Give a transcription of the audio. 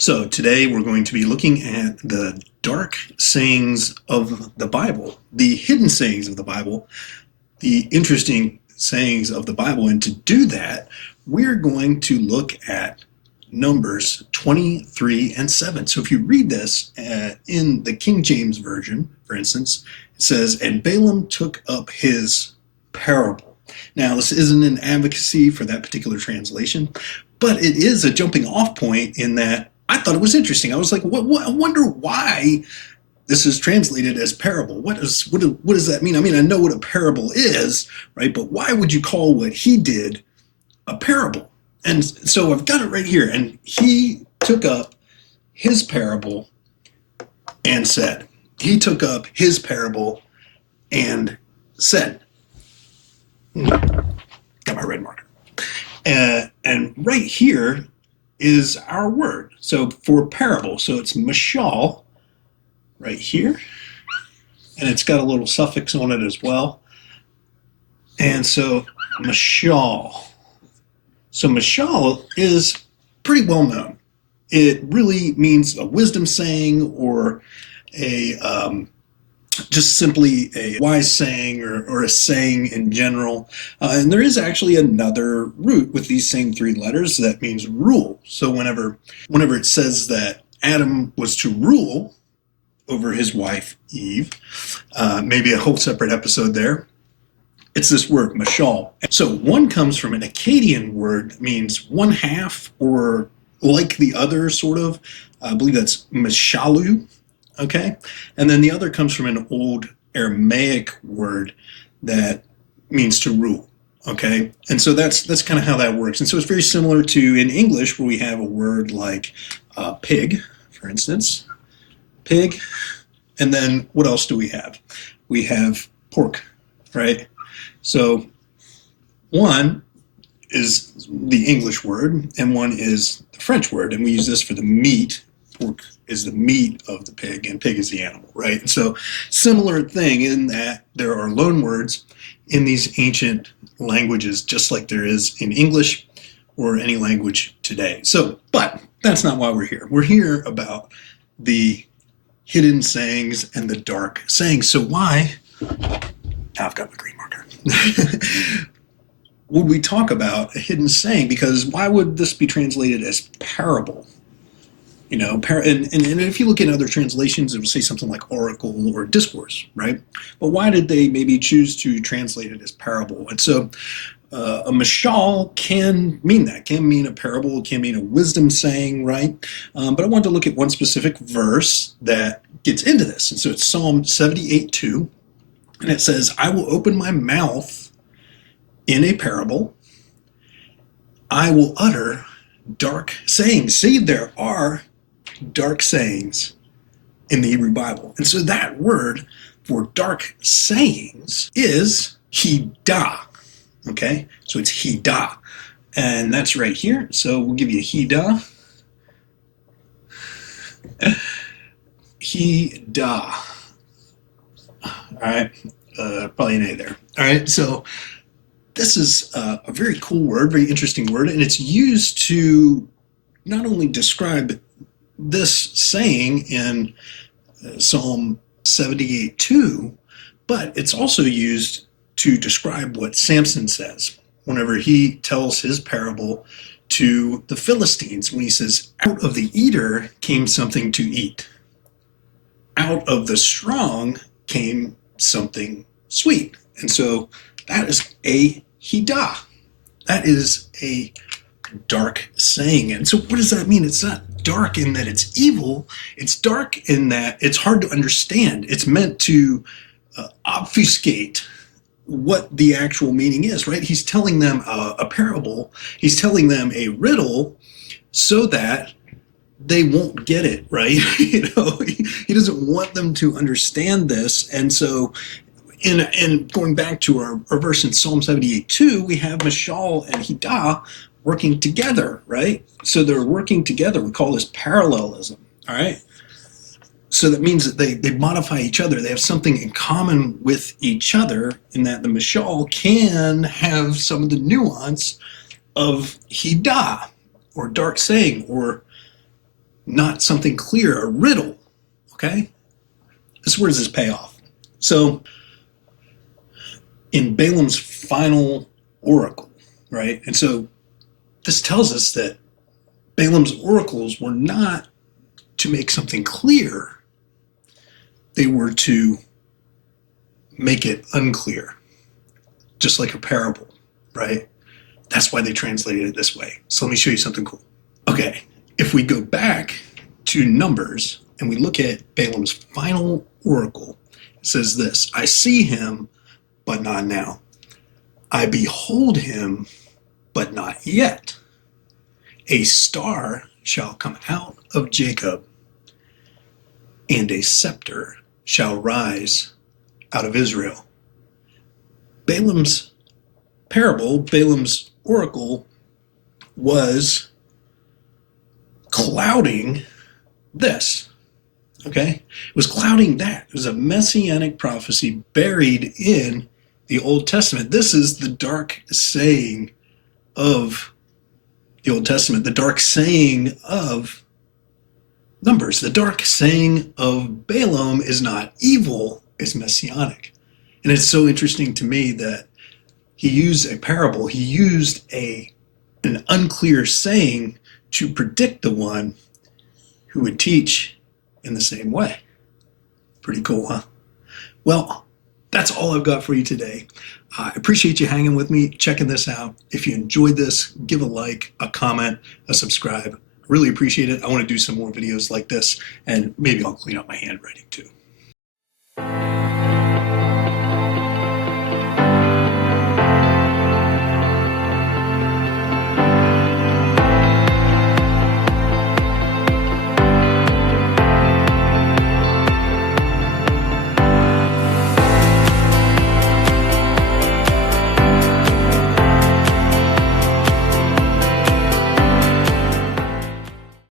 So today we're going to be looking at the dark sayings of the Bible, the hidden sayings of the Bible, the interesting sayings of the Bible. And to do that, we're going to look at Numbers 23 and 7. So if you read this in the King James Version, for instance, it says, "And Balaam took up his parable." Now, this isn't an advocacy for that particular translation, but it is a jumping off point in that I thought it was interesting. I was like, I wonder why this is translated as parable. What does that mean? I mean, I know what a parable is, right? But why would you call what he did a parable? And so I've got it right here. And he took up his parable and said, he took up his parable and said, got my red marker. And right here is our word. So for parable, so it's mashal right here. And it's got a little suffix on it as well. And so mashal. So mashal is pretty well known. It really means a wisdom saying or a just simply a wise saying or a saying in general. And there is actually another root with these same three letters that means rule. So whenever it says that Adam was to rule over his wife Eve, maybe a whole separate episode there, it's this word, mashal. So one comes from an Akkadian word that means one half or like the other, sort of. I believe that's mashalu. Okay. And then the other comes from an old Aramaic word that means to rule. Okay. And so that's kind of how that works. And so it's very similar to in English where we have a word like pig, for instance, pig. And then what else do we have? We have pork, right? So one is the English word and one is the French word. And we use this for the meat. Pork is the meat of the pig and pig is the animal, right? And so similar thing in that there are loan words in these ancient languages, just like there is in English or any language today. So, but that's not why we're here. We're here about the hidden sayings and the dark sayings. So why, now I've got my green marker, would we talk about a hidden saying? Because why would this be translated as parable? You know, and if you look in other translations, it will say something like oracle or discourse, right? But why did they maybe choose to translate it as parable? And so a mashal can mean that, can mean a parable, it can mean a wisdom saying, right? But I wanted to look at one specific verse that gets into this. And so it's Psalm 78:2, and it says, "I will open my mouth in a parable. I will utter dark sayings." See, there are dark sayings in the Hebrew Bible. And so that word for dark sayings is hidah. Okay, so it's hidah. And that's right here. So we'll give you hidah. Hidah. All right, probably an A there. All right, so this is a very cool word, very interesting word, and it's used to not only describe this saying in Psalm 78:2, but it's also used to describe what Samson says whenever he tells his parable to the Philistines, when he says, "Out of the eater came something to eat. Out of the strong came something sweet." And so that is a hidah. That is a dark saying. And so what does that mean? It's not dark in that it's evil. It's dark in that it's hard to understand. It's meant to obfuscate what the actual meaning is, right? He's telling them a parable. He's telling them a riddle so that they won't get it, right? He doesn't want them to understand this. And so in going back to our verse in Psalm 78:2, we have Mashal and Hidah working together, right? So they're working together. We call this parallelism, all right? So that means that they modify each other. They have something in common with each other in that the Mashal can have some of the nuance of Hidah or dark saying or not something clear, a riddle. Okay? Where does this pay off? So, in Balaam's final oracle, right? And so this tells us that Balaam's oracles were not to make something clear, they were to make it unclear, just like a parable, right? That's why they translated it this way. So let me show you something cool. Okay, if we go back to Numbers and we look at Balaam's final oracle, it says this: I see him, but not now. I behold him, but not yet. A star shall come out of Jacob, and a scepter shall rise out of Israel. Balaam's parable, Balaam's oracle, was clouding this. Okay? It was clouding that. It was a messianic prophecy buried in the Old Testament. This is the dark saying of the Old Testament, the dark saying of Numbers. The dark saying of Balaam is not evil, it's messianic. And it's so interesting to me that he used a parable, he used an unclear saying to predict the one who would teach in the same way. Pretty cool, huh? Well, that's all I've got for you today. I appreciate you hanging with me, checking this out. If you enjoyed this, give a like, a comment, a subscribe. Really appreciate it. I want to do some more videos like this, and maybe I'll clean up my handwriting too.